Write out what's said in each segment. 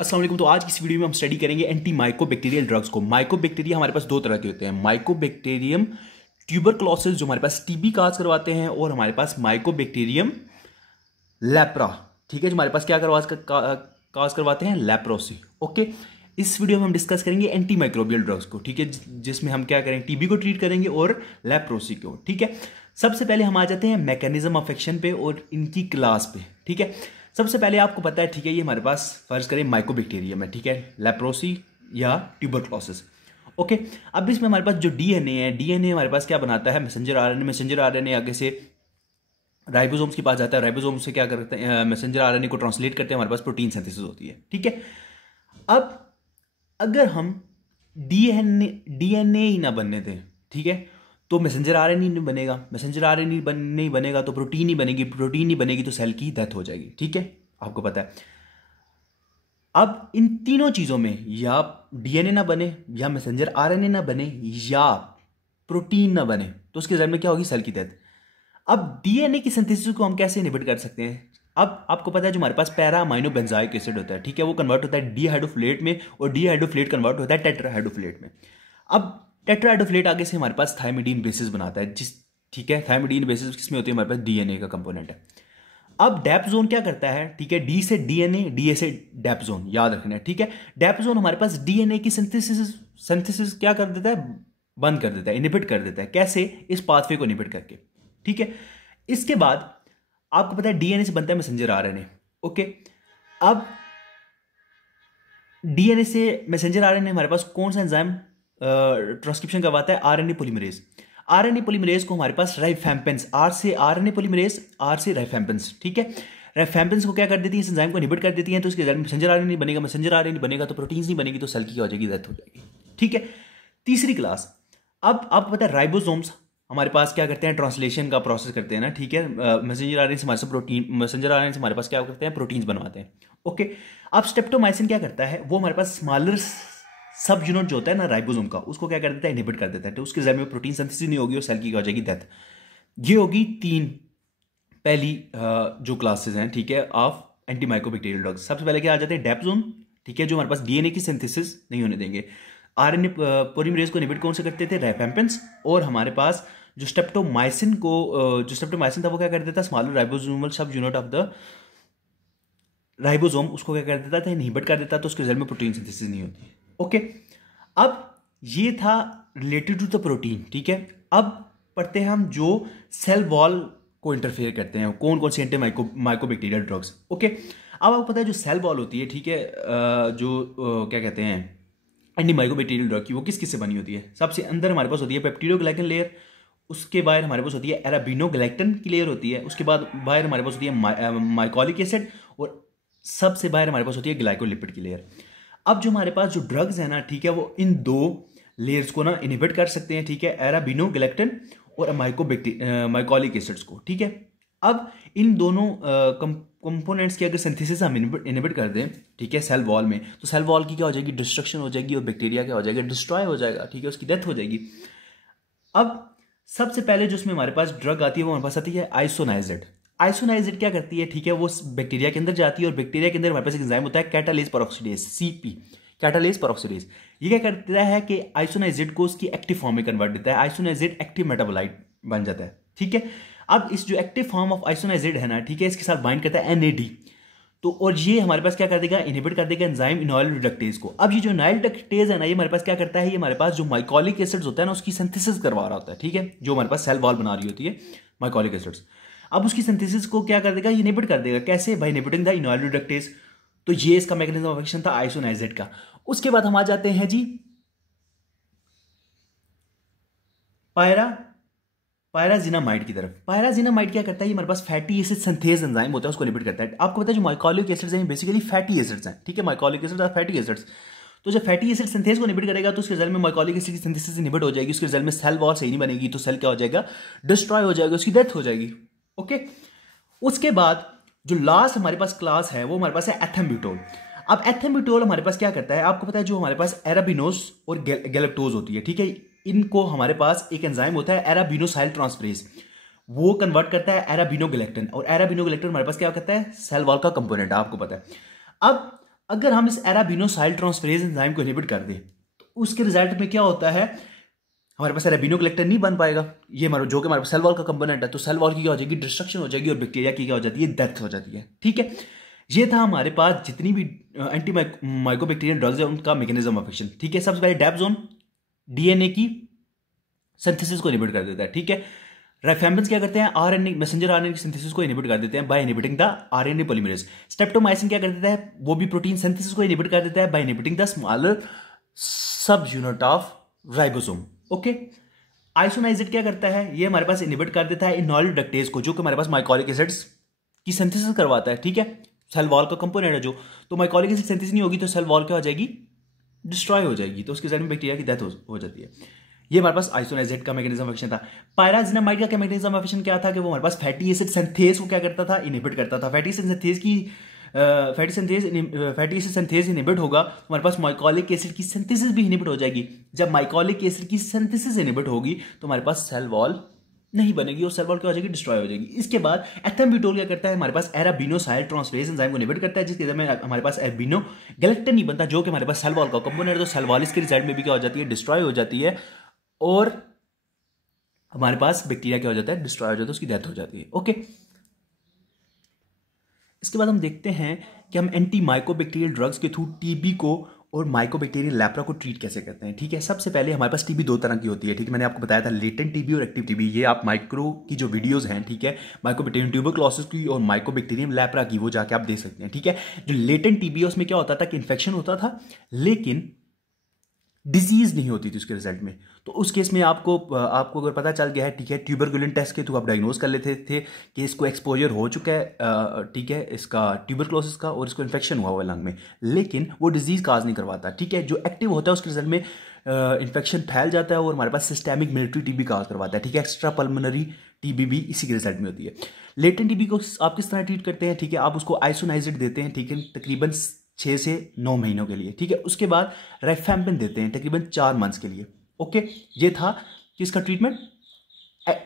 अस्सलाम वालेकुम। तो आज की इस वीडियो में हम स्टडी करेंगे एंटी माइकोबैक्टीरियल ड्रग्स को। माइकोबैक्टीरिया हमारे पास दो तरह के होते हैं, माइकोबैक्टीरियम ट्यूबरक्लोसिस जो हमारे पास टीबी काज करवाते हैं, और हमारे पास माइकोबैक्टीरियम लेप्रा, ठीक है, जो हमारे पास क्या काज करवाते हैं, लेप्रोसी। ओके, इस वीडियो में हम डिस्कस करेंगे एंटी माइक्रोबियल ड्रग्स को, ठीक है, जिसमें हम क्या करेंगे, टीबी को ट्रीट करेंगे और लेप्रोसी को। ठीक है, सबसे पहले हम आ जाते हैं मैकेनिज्म ऑफ एक्शन पे और इनकी क्लास पे। ठीक है, सबसे पहले आपको पता है, ठीक है, ये हमारे पास फर्ज करें माइकोबैक्टीरियम है, ठीक है, लेप्रोसी या ट्यूबरक्लोसिस। ओके, अब इसमें हमारे पास जो डीएनए है, डीएनए हमारे पास क्या बनाता है, मैसेंजर आरएनए। मैसेंजर आरएनए आगे से राइबोसोम्स के पास जाता है, राइबोसोम्स से क्या करते हैं, मैसेंजर आरएनए को ट्रांसलेट करते हैं, हमारे पास प्रोटीन सिंथेसिस होती है। ठीक है, अब अगर हम डीएनए ही ना बनने दें, ठीक है, तो मैसेंजर आरएनए नहीं बनेगा, मैसेंजर आरएनए नहीं बनेगा तो प्रोटीन ही बनेगी, प्रोटीन नहीं बनेगी तो सेल की डेथ हो जाएगी। ठीक है, आपको पता है। अब इन तीनों चीजों में या डीएनए ना बने, या मैसेंजर आरएनए ना बने, या प्रोटीन ना बने, तो उसके रिजल्ट में क्या होगी, सेल की डेथ। अब डीएनए की सिंथेसिस को हम कैसे इनहिबिट कर सकते हैं। अब आपको पता है जो हमारे पास पैरा अमीनो बेंजाइक एसिड होता है, ठीक है, वो कन्वर्ट होता है डीहाइड्रोफोलेट में, और डीहाइड्रोफोलेट कन्वर्ट होता है टेट्राहाइड्रोफोलेट में। अब टेट्राहाइड्रोफोलेट आगे से हमारे पास थायमिडीन बेसिस बनाता है, ठीक है, थायमिडीन बेसिस किसमें होती है, हमारे पास डीएनए का कंपोनेंट है। अब डैप जोन क्या करता है, ठीक है, डी से डीएनए, डीए से डैप जोन, याद रखना है। ठीक है, डैप जोन हमारे पास डीएनए की सिंथेसिस क्या कर देता है, बंद कर देता है, इनहिबिट कर देता है। कैसे, इस पाथवे को इनहिबिट करके। ठीक है, इसके बाद आपको पता है डीएनए से बनता है मैसेंजर आरएनए। ओके, अब डीएनए से मैसेंजर आरएनए हमारे पास कौन सा एंजाइम ट्रांसक्रिप्शन करवाता है, आरएनए पॉलीमरेज। आरएनए पॉलीमरेज को हमारे पास राइफैम्पेंस, आर से आरएनए पॉलीमरेज, आर से राइफैम्पेंस। ठीक है, राइफैम्पेंस को क्या कर देती है, इस एंजाइम को इनहिबिट कर देती है, तो इसके रिजल्ट में मैसेंजर आरएनए नहीं बनेगा, मैसेंजर आरएनए नहीं बनेगा तो प्रोटीन्स नहीं बनेगी, तो सेल की क्या हो जाएगी, डेथ हो जाएगी। ठीक है, तीसरी क्लास। अब आपको पता है राइबोसोम्स हमारे पास क्या करते हैं, ट्रांसलेशन का प्रोसेस करते हैं ना। ठीक है, मैसेंजर आरएनए से हमारे पास प्रोटीन, मैसेंजर आरएनए से हमारे पास क्या करते हैं, प्रोटीन्स बनवाते हैं। ओके, अब स्ट्रेप्टोमाइसिन क्या करता है, वो हमारे पास स्मॉलर सब यूनिट जो होता है ना राइबोसोम का, उसको क्या कर देता है, इनहिबिट कर देता है, तो उसके रिजल्ट में प्रोटीन सिंथेसिस नहीं होगी और सेल की हो जाएगी डेथ। ये होगी तीन पहली जो क्लासेस हैं, ठीक है, ऑफ एंटी माइकोबैक्टीरियल ड्रग्स। सबसे पहले क्या आ जाते हैं, डेप जोन, ठीक है, जो हमारे पास डीएनए की सिंथेसिस नहीं होने देंगे। आरएनए पॉलीमरेज को इनहिबिट कौन से करते थे, राइफैम्पेंस। और हमारे पास जो स्ट्रेप्टोमाइसिन था वो क्या कर देता, स्मॉलर राइबोसोमल सब यूनिट ऑफ द राइबोसोम, उसको क्या कर देता था, इनहिबिट कर देता, तो उसके रिजल्ट में प्रोटीन सिंथेसिस नहीं होती। ओके, अब ये था रिलेटेड टू द प्रोटीन। ठीक है, अब पढ़ते हैं हम जो सेल वॉल को इंटरफेयर करते हैं, कौन कौन से एंटी माइकोबैक्टीरियल ड्रग्स। ओके, अब आपको पता है जो सेल वॉल होती है, ठीक है, क्या कहते हैं, एंटी माइकोबैक्टीरियल ड्रग की, वो किस किस से बनी होती है। सबसे अंदर हमारे पास होती है पेप्टिडोग्लाइकन लेयर, उसके बाहर हमारे पास होती है एराबिनोग्लाइकन की लेयर होती है, उसके बाद बाहर हमारे पास होती है माइकोलिक एसिड, और सबसे बाहर हमारे पास होती है ग्लाइकोलिपिड की लेयर। अब जो हमारे पास जो ड्रग्स है ना, ठीक है, वो इन दो लेयर्स को ना इनहिबिट कर सकते हैं, ठीक है, एराबिनोग्लाइकन और माइकोलिक एसिड्स को। ठीक है, अब इन दोनों कंपोनेंट्स की अगर सिंथेसिस हम इनहिबिट कर दें, ठीक है, सेल वॉल में, तो सेल वॉल की क्या हो जाएगी, डिस्ट्रक्शन हो जाएगी, और बैक्टीरिया क्या हो जाएगा, डिस्ट्रॉय हो जाएगा, ठीक है, उसकी डेथ हो जाएगी। अब सबसे पहले जो उसमें हमारे पास ड्रग आती है वो हमारे पास आती है आइसोनाइजिड। आइसोनाइजिड क्या करती है, ठीक है, वो बैक्टीरिया के अंदर जाती है, और बैक्टीरिया के अंदर हमारे पास एक एंजाइम होता है कैटालेज पेरोक्सिडेज, सीपी, कैटालेज पेरोक्सिडेज। ये क्या करता है कि आइसोनाइजिड को उसकी एक्टिव फॉर्म में कन्वर्ट देता है, आइसोनाइजिड एक्टिव मेटाबोलाइट बन जाता है। ठीक है, अब इस जो एक्टिव फॉर्म ऑफ आइसोनाइजिड है ना, ठीक है, इसके साथ बाइंड करता है एनएडी, तो और ये हमारे पास क्या कर देगा, इनहिबिट कर देगा एंजाइम इनॉयल रिडक्टेज को। अब ये जो इनॉयल रिडक्टेज है ना, ये हमारे पास क्या करता है, ये हमारे पास जो माइकोलिक एसिड्स होता है ना, उसकी सिंथेसिस करवा रहा होता है। ठीक है, जो हमारे पास सेल वॉल बना रही होती है माइकोलिक एसिड्स, अब उसकी सिंथेसिस को क्या कर देगा, इनहिबिट कर देगा। कैसे, बाय इनहिबिटिंग द इनॉयल रिडक्टेज। तो ये इसका मैकेनिज्म ऑफ एक्शन था आइसोनाइजिड का। उसके बाद हम आ जाते हैं जी पायराजिनामाइड की तरफ। पायराजिनामाइड क्या करता है, ये हमारे पास फैटी एसिड सिंथेज एंजाइम होता है, उसको इनहिबिट करता है। आपको पता है जो माइकोलिक एसिड्स हैं बेसिकली फैटी एसिड्स हैं, ठीक है, माइकोलिक एसिड्स और फैटी एसिड्स। तो जब फैटी एसिड सिंथेज को इनहिबिट करेगा तो उसके रिजल्ट में माइकोलिक एसिड की सिंथेसिस इनहिबिट हो जाएगी, उसके रिजल्ट में सेल वॉल सही नहीं बनेगी, तो सेल क्या हो जाएगा, डिस्ट्रॉय हो जाएगा, उसकी डेथ हो जाएगी। ओके, उसके बाद जो लास्ट हमारे पास क्लास है वो हमारे पास है एथेम्ब्यूटोल। अब एथेम्ब्यूटोल हमारे पास क्या करता है, आपको पता है जो हमारे पास एराबिनोस और गैलेक्टोज होती है, ठीक है, इनको हमारे पास एक एंजाइम होता है एराबिनोसाइल ट्रांसफरेज, वो कन्वर्ट करता है एराबिनोग्लाइकन, और एराबिनोग्लाइकन हमारे पास क्या करता है, सेल वॉल का कंपोनेंट है, आपको पता है। अब अगर हम इस एराबिनोसाइल ट्रांसफरेज एंजाइम को इनहिबिट कर दें तो उसके रिजल्ट में क्या होता है, हमारे पास एराबिनो कलेक्टर नहीं बन पाएगा, ये हमारा जो कि हमारे पास सेल वॉल का कंपोनेंट है, तो सेल वॉल की क्या हो जाएगी, डिस्ट्रक्शन हो जाएगी और बैक्टीरिया की क्या हो जाती है, डेथ हो जाती है। ठीक है, ये था हमारे पास जितनी भी एंटी माइकोबैक्टीरियल ड्रग्स है उनका मैकेनिज्म ऑफ एक्शन। ठीक है, सबसे पहले डैपजोन डीएनए की सिंथेसिस को इनहिबिट कर देता है। ठीक है, राइफैम्पिन क्या करते हैं, आरएनए मैसेंजर आरएनए की सिंथेसिस को इनहिबिट कर देते हैं bye inhibiting the RNA polymerase. Streptomycin क्या कर देता है, वो भी प्रोटीन सिंथेसिस को इनहिबिट कर देता है by inhibiting the smaller sub unit of ribosome. Okay, isoniazid क्या करता है, ये हमारे पास इनहिबिट कर देता है इनॉल रिडक्टेज को, जो कि हमारे पास माइकोलिक एसिड्स की सिंथेसिस करवाता है। ठीक है, सेल वॉल का कंपोनेंट है जो, तो माइकोलिक एसिड सिंथेसिस नहीं होगी तो सेल वॉल क्या हो जाएगी, डिस्ट्रॉय हो जाएगी, तो उसके साइड में बैक्टीरिया की डेथ हो जाती है। ये हमारे पास आइसोनाइजेट का मैकेनिज्म ऑफ एक्शन था। पायराजिनामाइड का मैकेनिज्म ऑफ एक्शन क्या था कि वो हमारे पास फैटी एसिड सिंथेज को क्या करता था, इनहिबिट करता था। फैटी एसिड सिंथेज इनहिबिट होगा तो हमारे पास माइकोलिक एसिड की सिंथेसिस भी इनहिबिट हो जाएगी। जब माइकोलिक एसिड की सिंथेसिस इनहिबिट होगी तो हमारे पास सेल वॉल नहीं बनेगी और सेल वॉल क्या हो जाएगी, डिस्ट्रॉय हो जाएगी। इसके बाद एथम्ब्यूटोल क्या करता है, हमारे पास एराबिनोसाइल ट्रांसफरेज एंजाइम को इनहिबिट करता है, जिसके जरिए हमारे पास एराबिनो गैलेक्टन नहीं बनता, जो कि हमारे पास सेल वॉल का कंपोनेंट है, तो सेल वॉल इसके रिजल्ट में भी क्या हो जाती है, डिस्ट्रॉय हो जाती है और हमारे पास बैक्टीरिया क्या हो जाता है, डिस्ट्रॉय हो जाता है, उसकी डेथ हो जाती है। ओके, इसके बाद हम देखते हैं कि हम एंटी माइकोबैक्टीरियल ड्रग्स के थ्रू टीबी को और माइकोबैक्टीरियल लैप्रा को ट्रीट कैसे करते हैं। ठीक है, सबसे पहले हमारे पास टीबी दो तरह की होती है। ठीक है, मैंने आपको बताया था लेटेंट टीबी और एक्टिव टीबी। ये आप माइक्रो की जो वीडियोस हैं, ठीक है, माइकोबैक्टीरियम ट्यूबरक्लोसिस की और माइकोबैक्टीरियम लैप्रा की, वो जाके आप देख सकते हैं। ठीक है, जो लेटेंट टीबी है उसमें क्या होता था कि इन्फेक्शन होता था लेकिन डिजीज नहीं होती थी उसके रिजल्ट में। तो उस केस में आपको अगर पता चल गया है, ठीक है, ट्यूबरकुलिन टेस्ट के थ्रू आप डायग्नोज कर लेते थे कि इसको एक्सपोजर हो चुका है, ठीक है, इसका ट्यूबरक्लोसिस का, और इसको इन्फेक्शन हुआ हुआ लंग में, लेकिन वो डिजीज काज नहीं करवाता। ठीक है, जो एक्टिव होता है उसके रिजल्ट में इन्फेक्शन फैल जाता है और हमारे पास सिस्टेमिक मिलिट्री टीबी काज करवाता है। ठीक है, एक्स्ट्रा पल्मोनरी टीबी भी इसी के रिजल्ट में होती है। लेटेंट टीबी को आप किस तरह ट्रीट करते हैं, ठीक है, आप उसको आइसोनाइजेट देते हैं, ठीक है, तकरीबन 6 से 9 महीनों के लिए। ठीक है, उसके बाद राइफैम्पिन देते हैं तकरीबन 4 मंथ्स के लिए। ओके, ये था किसका ट्रीटमेंट,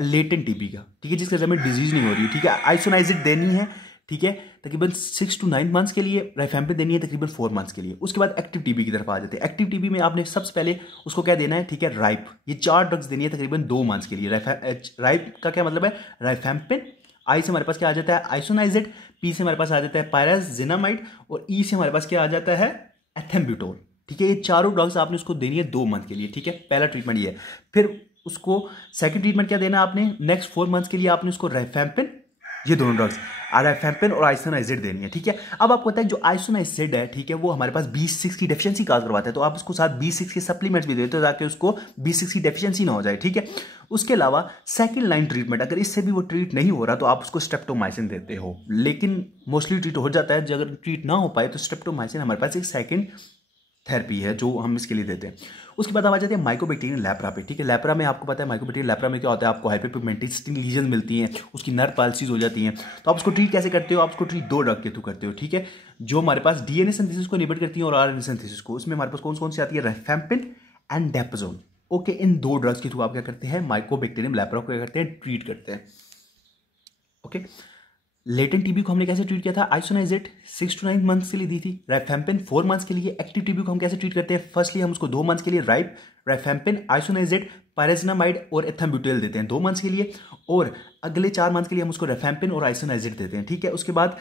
लेटेंट टीबी का। ठीक है, जिसके रिजल्ट में डिजीज नहीं हो रही है। ठीक है, आइसोनाइजेट देनी है, ठीक है, तकरीबन 6 to 9 मंथ्स के लिए, राइफैम्पिन देनी है तकरीबन 4 मंथ्स के लिए। उसके बाद एक्टिव टीबी की तरफ आ जाते हैं। एक्टिव टीबी में आपने सबसे पहले उसको क्या देना है, ठीक है, राइप, ये 4 ड्रग्स देनी है तकरीबन 2 मंथ्स के लिए। राइप का क्या मतलब है, राइफैम्पिन, आई से हमारे पास क्या आ जाता है, आइसोनाइजेट, पी से हमारे पास आ जाता है पायराजिनामाइड, और ई से हमारे पास क्या आ जाता है, एथम्ब्यूटोल। ठीक है, ये चारों ड्रग्स आपने उसको देनी है 2 मंथ के लिए। ठीक है, पहला ट्रीटमेंट ये है। फिर उसको सेकंड ट्रीटमेंट क्या देना है आपने, नेक्स्ट 4 मंथ्स के लिए आपने उसको राइफैम्पिन, ये दोनों ड्रग्स राइफैम्पिन और आइसोनाइजेट देनी है। ठीक है, अब आपको पता है जो आइसोनाइजेट है, ठीक है, वो हमारे पास B6 की डेफिशिएंसी काज करवाता है, तो आप उसको साथ B6 के सप्लीमेंट्स भी देते हो ताकि उसको B6 की डेफिशिएंसी ना हो जाए। ठीक है, उसके अलावा सेकंड लाइन ट्रीटमेंट, अगर इससे भी वो ट्रीट नहीं हो रहा तो आप उसको स्ट्रेप्टोमाइसिन देते हो, लेकिन मोस्टली ट्रीट हो जाता है। अगर ट्रीट ना हो पाए तो स्ट्रेप्टोमाइसिन हमारे पास एक सेकंड थेरेपी है जो हम इसके लिए देते हैं। उसके बाद हम आ जाते हैं माइकोबैक्टीरियम लैप्रा पे। ठीक है, लैप्रा में आपको पता है माइकोबैक्टीरियम लैप्रा में क्या होता है, आपको हाइपरपिगमेंटेड लीजन मिलती हैं, उसकी नर्व पाल्सीज हो जाती हैं। तो आप उसको ट्रीट कैसे करते हो, आप उसको ट्रीट 2 ड्रग के थ्रू करते हो। ठीक है, जो हमारे पास डीएनए सिंथेसिस को इनहिबिट करती है और आरएनए सिंथेसिस को, उसमें हमारे पास कौन कौन सी आती है, राइफैम्पिन एंड डेपाजोन। ओके, इन 2 ड्रग्स के थ्रू आप क्या करते हैं, माइकोबैक्टीरियम लैप्रा को क्या करते हैं, ट्रीट करते हैं। ओके, लेटेंट टीबी को हमने कैसे ट्रीट किया था, आइसोनाइजेट 6 to 9 मंथ्स के लिए दी थी, राइफैम्पिन 4 मंथ्स के लिए। एक्टिव टीबी को हम कैसे ट्रीट करते हैं, फर्स्टली हम उसको 2 मंथ्स के लिए राइफैम्पिन, आइसोनाइजेट, पायराजिनामाइड और एथम्ब्यूटेल देते हैं 2 मंथ्स के लिए, और अगले 4 मंथ्स के लिए हम उसको राइफैम्पिन और आइसोनाइजेट देते हैं। ठीक है, उसके बाद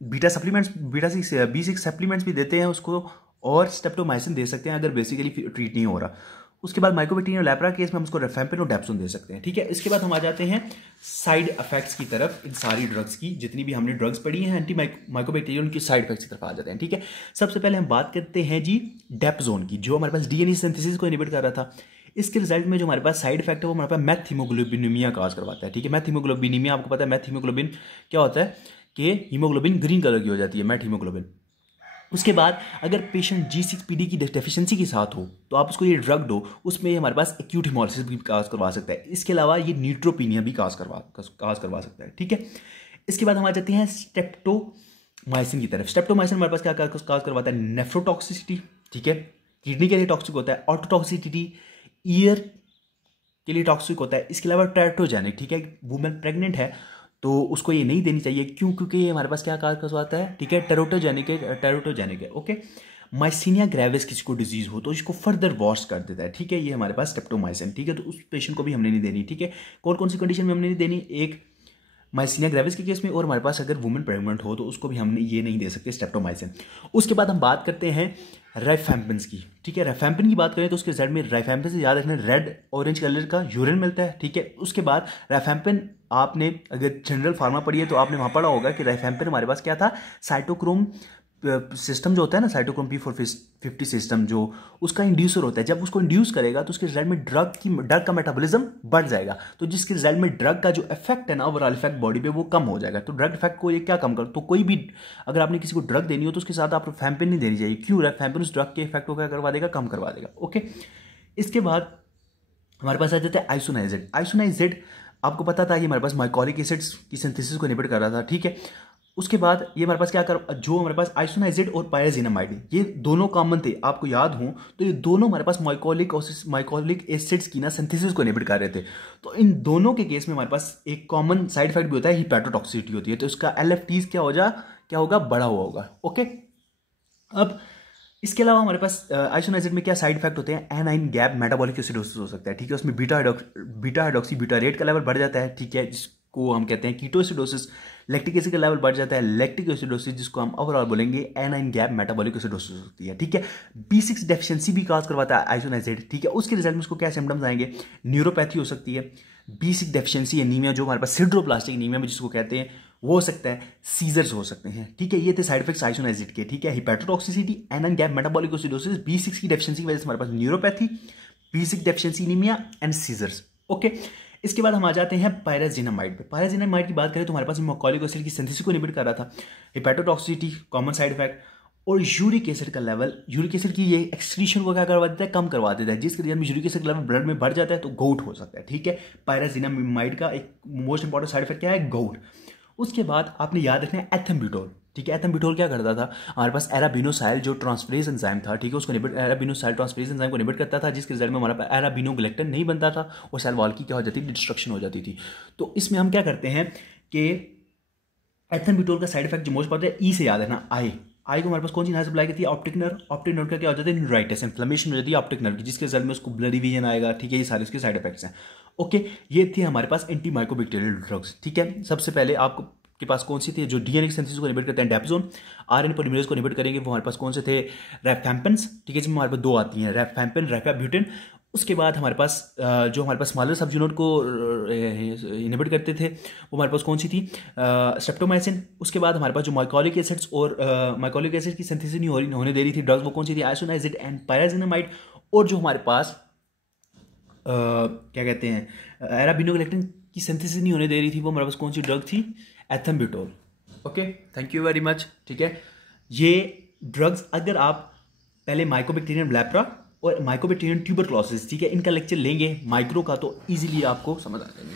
बीटा सप्लीमेंट्स, B6 सप्लीमेंट्स भी देते हैं उसको, और स्ट्रेप्टोमाइसिन दे सकते हैं अगर बेसिकली ट्रीट नहीं हो रहा। उसके बाद माइकोबैक्टीरियम लैप्रा केस में हम उसको राइफैम्पिन और डेपाजोन दे सकते हैं। ठीक है, इसके बाद हम आ जाते हैं साइड इफेक्ट्स की तरफ। इन सारी ड्रग्स की जितनी भी हमने ड्रग्स पढ़ी हैं एंटी माइकोबैक्टीरियम की साइड इफेक्ट्स की तरफ आ जाते हैं। ठीक है, सबसे पहले हम बात करते हैं जी डेपाजोन की, जो हमारे पास डीएनए सिंथेसिस को इनहिबिट कर रहा था। इसके रिजल्ट में जो हमारे पास साइड इफेक्ट है वो हमारे पास मेथ हीमोग्लोबिनीमिया काज करवाता है। ठीक है, मेथ हीमोग्लोबिनीमिया आपको पता है, मेथ हीमोग्लोबिन क्या होता है कि हीमोग्लोबिन ग्रीन कलर की हो जाती है, मेथ हीमोग्लोबिन। उसके बाद अगर पेशेंट G6PD की डेफिशिएंसी के साथ हो तो आप उसको ये ड्रग दो, उसमें हमारे पास एक्यूट हिमोलिसिस भी काज करवा सकता है। इसके अलावा ये न्यूट्रोपीनिया भी काज करवा सकता है। ठीक है, इसके बाद हम आ जाते हैं स्ट्रेप्टोमाइसिन की तरफ। स्ट्रेप्टोमाइसिन हमारे पास क्या काज करवाता है, नेफ्रोटॉक्सिसिटी। ठीक है, किडनी के लिए टॉक्सिक होता है, ऑटोटॉक्सिसिटी, ईयर के लिए टॉक्सिक होता है। इसके अलावा टेट्रोजेनिक, ठीक है, वुमेन प्रेग्नेंट है तो उसको ये नहीं देनी चाहिए। क्यों? क्योंकि ये हमारे पास क्या कार करवाता है, ठीक है, टेरोटोजेनिक है। ओके, माइसीनिया ग्रेविस किसी को डिजीज हो तो इसको फर्दर वॉश कर देता है, ठीक है, ये हमारे पास स्ट्रेप्टोमाइसिन, ठीक है, तो उस पेशेंट को भी हमने नहीं देनी, ठीक है। कौन कौन सी कंडीशन में हमने नहीं देनी, एक माइसीनिया ग्रेविस के केस में, और हमारे पास अगर वुमेन प्रेग्नेंट हो तो उसको भी हमने ये नहीं दे सकते स्ट्रेप्टोमाइसिन। उसके बाद हम बात करते हैं राइफैम्पिन की, ठीक है। राइफैम्पिन की बात करें तो उसके रिजल्ट में राइफैम्पिन से याद रखना रेड ऑरेंज कलर का यूरिन मिलता है, ठीक है। उसके बाद राइफैम्पिन, आपने अगर जनरल फार्मा पढ़ी है तो आपने वहाँ पढ़ा होगा कि राइफैम्पिन हमारे पास क्या था, साइटोक्रोम सिस्टम जो होता है ना, साइटोक्रोम P450 सिस्टम, जो उसका इंड्यूसर होता है, जब उसको इंड्यूस करेगा तो उसके रिजल्ट में ड्रग का मेटाबॉलिज्म बढ़ जाएगा, तो जिसके रिजल्ट में ड्रग का जो इफेक्ट है ना, ओवरऑल इफेक्ट बॉडी पे वो कम हो जाएगा। तो ड्रग इफेक्ट को ये क्या कम कर, तो कोई भी अगर आपने किसी को ड्रग देनी हो तो उसके साथ आप राइफैम्पिन नहीं देनी चाहिए। क्यों? राइफैम्पिन उस ड्रग के इफेक्ट को क्या करवा देगा, कम करवा देगा। ओके, इसके बाद हमारे पास आ जाता है आइसोनाइजेड। आइसोनाइजेड आपको पता था ये हमारे पास माइकोलिक एसिड्स की सिंथेसिस को इनहिबिट कर रहा था, ठीक है। उसके बाद ये हमारे पास क्या कर, जो हमारे पास आइसोनाइजेड और पायराजिनामाइड, ये दोनों कॉमन थे, आपको याद हो तो ये दोनों हमारे पास माइकोलिक एसिड्स की ना सिंथेसिस को इनहिबिट कर रहे थे। तो इन दोनों के केस में हमारे पास एक कॉमन साइड इफेक्ट भी होता है, हिपैटोटॉक्सिसिटी होती है, तो इसका LFTs क्या होगा, बड़ा हुआ होगा। ओके, अब इसके अलावा हमारे पास आइसोनाइजेड में क्या साइड इफेक्ट होते हैं, एनाइन गैप मेटाबॉलिक एसिडोसिस हो सकता है, ठीक है। उसमें बीटा हाइड्रोक्सी ब्यूटारेट का लेवल बढ़ जाता है, ठीक है, जिसको हम कहते हैं कीटोएसिडोसिस। लैक्टिक एसिड का लेवल बढ़ जाता है, लैक्टिक एसिडोसिस, जिसको हम ओवरऑल बोलेंगे एनाइन गैप मेटाबॉलिक एसिडोसिस होती है, ठीक है। B6 डेफिशिएंसी भी काज करवाता है आइसोनाइजेड, ठीक है। उसके रिजल्ट में उसको क्या सिम्टम्स आएंगे, न्यूरोपैथी हो सकती है, B6 डेफिशिएंसी एनीमिया जो हमारे पास सिड्रोप्लास्टिक एनीमिया में जिसको कहते हैं वो हो सकता है, सीजर्स हो सकते हैं, ठीक है। ये थे साइड इफेक्ट्स आइसोनाइजेड के, ठीक है। Hepatotoxicity, anion gap metabolic acidosis, B6 की डेफिशिएंसी की वजह से हमारे पास neuropathy, B6 deficiency anaemia and seizures. Okay, इसके बाद हम आ जाते हैं पायराजिनामाइड पे। पायराजिनामाइड की बात करें तो हमारे पास माइकोलिक एसिड की सिंथेसिस को इनहिबिट कर रहा था, हिपैटोटॉक्सिसिटी कॉमन साइड इफेक्ट, और यूरिक एसिड का लेवल, यूरिक एसिड की ये एक्सक्रीशन को क्या करवा देता है, कम करवा देता है, जिसके रिजल्ट में यूरिक एसिड लेवल ब्लड में बढ़ जाता है तो गोट हो सकता है, ठीक है। पायराजिनामाइड का एक मोस्ट इंपॉर्टेंट साइड इफेक्ट क्या है, गोट। उसके बाद आपने याद रखना है एथम्ब्यूटोल, ठीक है। एथम्ब्यूटोल क्या करता था, हमारे पास एराबिनोसाइल जो ट्रांसफरेज एंजाइम था, ठीक है, उसको एराबिनोसाइल ट्रांसफरेज एंजाइम को इनहिबिट करता था, जिसके रिजल्ट में हमारे पास एराबिनोग्लेक्टिन नहीं बनता था और सेल वॉल की क्या हो जाती थी, डिस्ट्रक्शन हो जाती थी। तो इसमें हम क्या करते हैं कि एथम्ब्यूटोल का साइड इफेक्ट जो मोस्ट इंपॉर्टेंट है, ई से याद रखना, आई को हमारे पास कौन सी नर्व सप्लाई करती है, ऑप्टिक नर्व का क्या हो जाता है, न्यूराइटिस, इन्फ्लेमेशन हो जाती है ऑप्टिक नर्व की, जिसके रिजल्ट में उसको ब्लडी विजन आएगा, ठीक है। ये सारे उसके साइड इफेक्ट्स हैं। ओके, ये थे हमारे पास एंटी माइकोबैक्टीरियल ड्रग्स, ठीक है। सबसे पहले आपको के पास कौन सी थी, जो डीएनए की सिंथेसिस को इनहिबिट करते हैं, डेप्सोन। आरएनए पॉलीमरेज को इनहिबिट करेंगे, वो हमारे पास कौन से थे, रैफैम्पिन्स, ठीक है, जिसमें हमारे पास दो आती हैं, रैफैम्पिन, रैफाब्यूटिन। उसके बाद हमारे पास जो हमारे पास स्मॉलर सब यूनिट को इनहिबिट करते थे, वो हमारे पास कौन सी थी, स्ट्रेप्टोमाइसिन। उसके बाद हमारे पास जो माइकोलिक एसिड्स और माइकोलिक एसिड की सिंथेसिस नहीं होने दे रही थी ड्रग्स, वो कौन सी थी, आइसोनाइजेड एंड पायराजिनामाइड। और जो हमारे पास क्या कहते हैं, एराबिनोग्लेक्टिन की सिंथेसिस नहीं होने दे रही थी, वो हमारे पास कौन सी ड्रग थी, ethambutol. Okay, thank you very much, ठीक है। ये ड्रग्स अगर आप पहले माइकोबैक्टीरियम ब्लैप्रा और माइकोबैक्टीरियम ट्यूबरक्लोसिस, ठीक है, इनका लेक्चर लेंगे माइक्रो का, तो इजीली आपको समझ आ जाएंगे।